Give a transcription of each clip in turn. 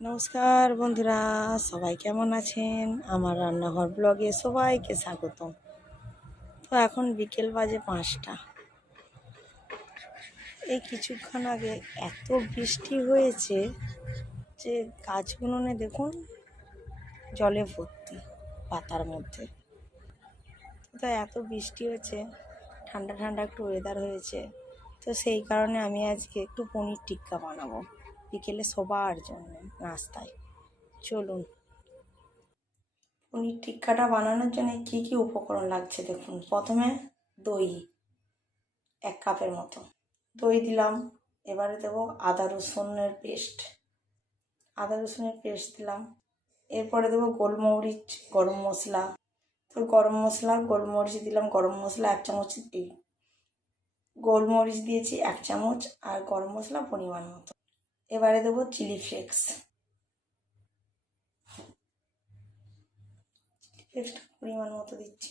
নমস্কার বন্ধুরা, সবাই কেমন আছেন? আমার রান্নাঘর ব্লগে সবাইকে স্বাগতম। তো এখন বিকেল বাজে 5টা। এই কিছুক্ষণ আগে এত বৃষ্টি হয়েছে যে গাছগুলো দেখুন জলে ভর্তি পাতার মধ্যে। তো এত বৃষ্টি হয়েছে, ঠান্ডা ঠান্ডা একটু ওয়েদার হয়েছে, তো সেই কারণে আমি আজকে একটু পনির টিক্কা বানাবো বিকেলে সবার জন্য নাস্তায়। চলুন, পনির টিক্কাটা বানানোর জন্য কী কী উপকরণ লাগছে দেখুন। প্রথমে দই 1 কাপের মতো দই দিলাম। এবারে দেবো আদা রসুনের পেস্ট দিলাম। এরপরে দেবো গোলমরিচ, গরম মশলা। তো গোলমরিচ দিলাম। গরম মশলা 1 চামচ, গোলমরিচ দিয়েছি 1 চামচ, আর গরম মশলা পরিমাণ মতো। এবারে দেবো চিলি ফ্লেক্স পরিমাণ মতো দিচ্ছি।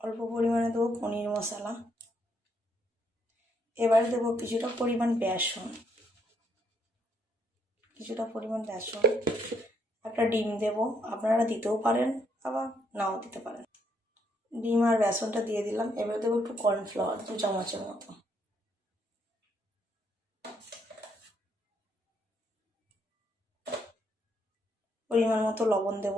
অল্প পরিমাণে দেবো পনির মশলা। এবারে দেবো কিছুটা পরিমাণ বেসন, একটা ডিম দেব। আপনারা দিতেও পারেন, আবার নাও দিতে পারেন। ডিম আর বেসনটা দিয়ে দিলাম। এবার দেবো একটু কর্নফ্লাওয়ার 2 চামচের মতো। পরিমাণ মতো লবণ দেব।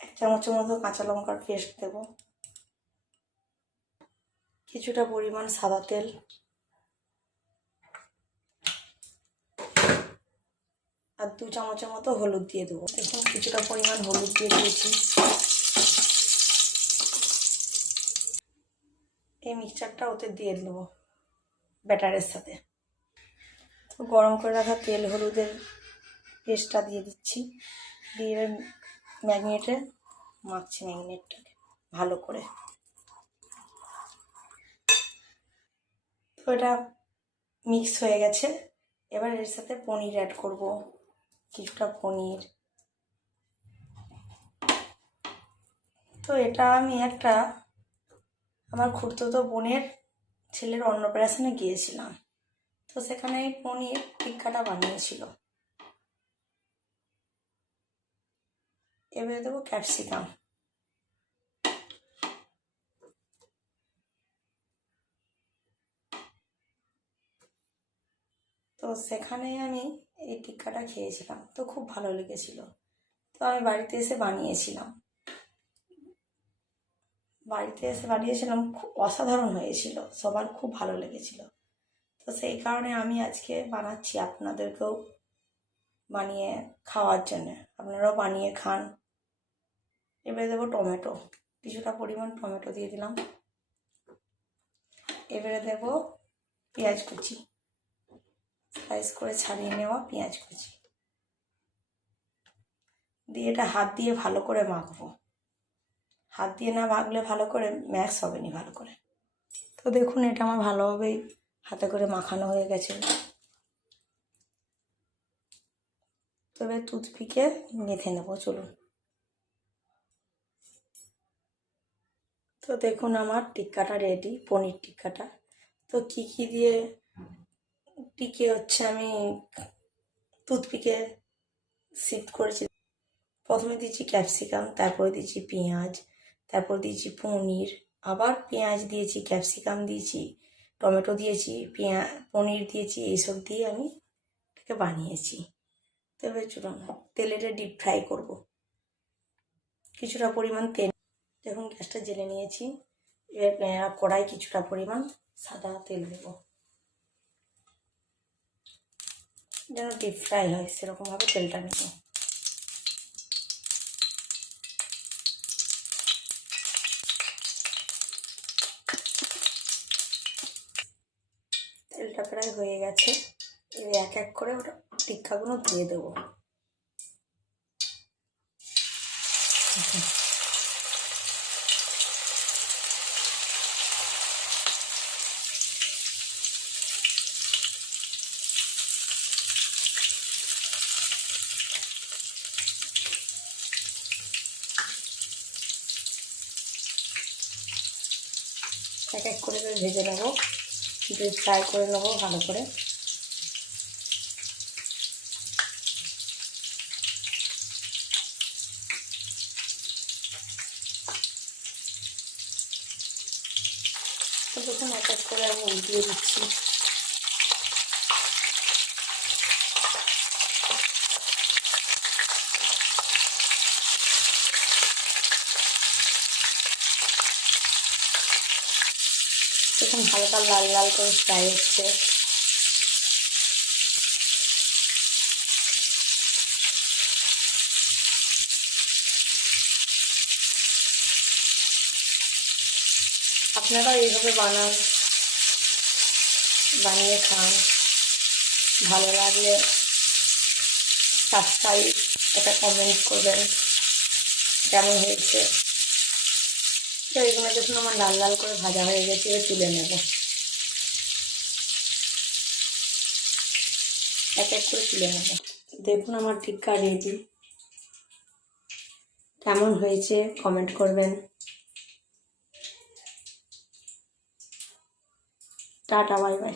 এক চামচের মতো কাঁচা লঙ্কার পেস্ট দেব। কিছুটা পরিমাণ সাদা তেল, আর 2 চামচের মতো হলুদ দিয়ে দেবো। দেখুন কিছুটা পরিমাণ হলুদ দিয়ে দিয়েছি। এই মিক্সচারটা ওতে দিয়ে দেবো ব্যাটারের সাথে। তো গরম করে রাখা তেল হলুদের পেস্টটা দিয়ে দিচ্ছি। দিয়ে ম্যাগনেটটাকে ভালো করে। তো এটা মিক্স হয়ে গেছে। এবার এর সাথে পনির অ্যাড করব, কিছুটা পনির। তো এটা আমি আমার খুড়তুতো বোনের ছেলের অন্নপ্রাশনে গিয়েছিলাম, তো সেখানে এই পনির টিক্কাটা বানিয়েছিল। এবারে দেবো ক্যাপসিকাম। তো সেখানে আমি এই টিক্কাটা খেয়েছিলাম, তো খুব ভালো লেগেছিল। তো আমি বাড়িতে এসে বানিয়েছিলাম, খুব অসাধারণ হয়েছিল, সবার খুব ভালো লেগেছিল। তো সেই কারণে আমি আজকে বানাচ্ছি আপনাদেরকেও বানিয়ে খাওয়ার জন্য, আপনারাও বানিয়ে খান। এবারে দেবো টমেটো, কিছুটা পরিমাণ টমেটো দিয়ে দিলাম। এবারে দেবো পেঁয়াজ কুচি, স্লাইস করে ছাড়িয়ে নেওয়া পেঁয়াজ কুচি দিয়ে এটা হাত দিয়ে ভালো করে মাখবো। হাত দিয়ে না মাখলে ভালো করে ম্যাশ হবে না ভালো করে। তো দেখুন এটা আমার ভালোভাবেই হাতে করে মাখানো হয়ে গেছে। তবে টুথপিকে মেখে নেবো, চলুন। তো দেখুন আমার টিক্কাটা রেডি, পনির টিক্কাটা। তো কী দিয়ে টিকে আমি টুথপিকে শিফট করেছি। প্রথমে দিয়েছি ক্যাপসিকাম, তারপরে দিয়েছি পেঁয়াজ, তারপর দিয়েছি পনির, আবার পেঁয়াজ দিয়েছি, ক্যাপসিকাম দিয়েছি, টমেটো দিয়েছি, পনির দিয়েছি। এইসব দিয়ে আমি এটাকে বানিয়েছি। তবে চলুন তেলে ডিপ ফ্রাই করব। কিছুটা পরিমাণ তেল, দেখুন গ্যাসটা জেলে নিয়েছি। এবার কড়াই কিছুটা পরিমাণ সাদা তেল দেব, যেন ডিপ ফ্রাই হয় সেরকমভাবে তেলটা নেব। তেলটা প্রায় হয়ে গেছে। এবার এক এক করে ওটা টিক্কাগুলো দিয়ে দেবো। এক এক করে ভেজে নেবো, ডিপ ফ্রাই করে নেবো ভালো করে। তো দেখুন এক এক করে আমি উল্টিয়ে দিচ্ছি। দেখুন হালকা লাল লাল করে ফ্রাই হচ্ছে। আপনারাও এইভাবে বানিয়ে খান। ভালো লাগলে সাবস্ক্রাইব, একটা কমেন্ট করবেন কেমন হয়েছে। তো এগুলো দেখুন আমার লাল লাল করে ভাজা হয়ে গেছে, এবার তুলে নেব। এক এক করে তুলে নেব। দেখুন আমার টিক্কা রেডি। কেমন হয়েছে কমেন্ট করবেন। Tata, bye bye.